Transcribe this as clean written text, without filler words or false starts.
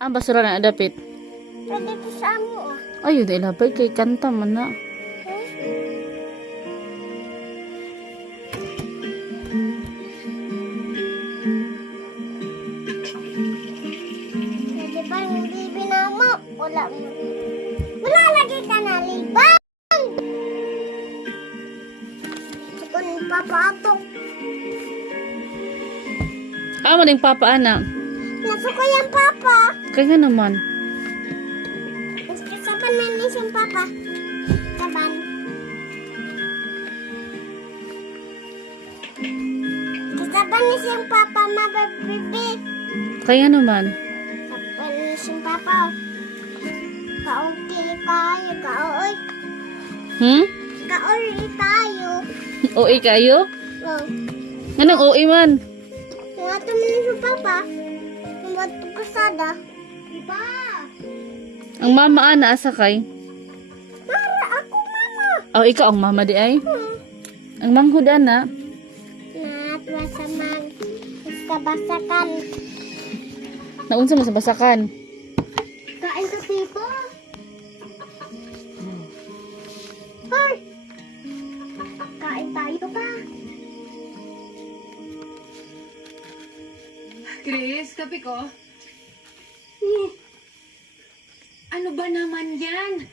Ah, basura na dapit. Pwede to sa amo. Ayun, ilabay kay kanta man na. Pwede ba hindi binamo? Wala mo. Malalagay ka na libang! Kung papato. Ah, maling papa, anak. Nasa ko yung papa. Kaya nga naman. Saban man ni siyang papa. Saban. Saban ni siyang papa, mababibi. Kaya naman. Saban ni siyang papa. Kaunti tayo, kaoy. Hmm? Kaoy tayo. OA kayo? Oh. Anong OA man? Nga tumingin sa papa. Tumatog kasada. Iba. Ang mama ana asa kay? Para ako, mama. Oh, ikaw ang mama di ay? Ang manghud ana. Natwa sa mag. Kabasakan. Naunsa mo sa basakan? Kain sa tipo. Hoy! Kain tayo pa. Chris, kape ko? Ano ba naman yan?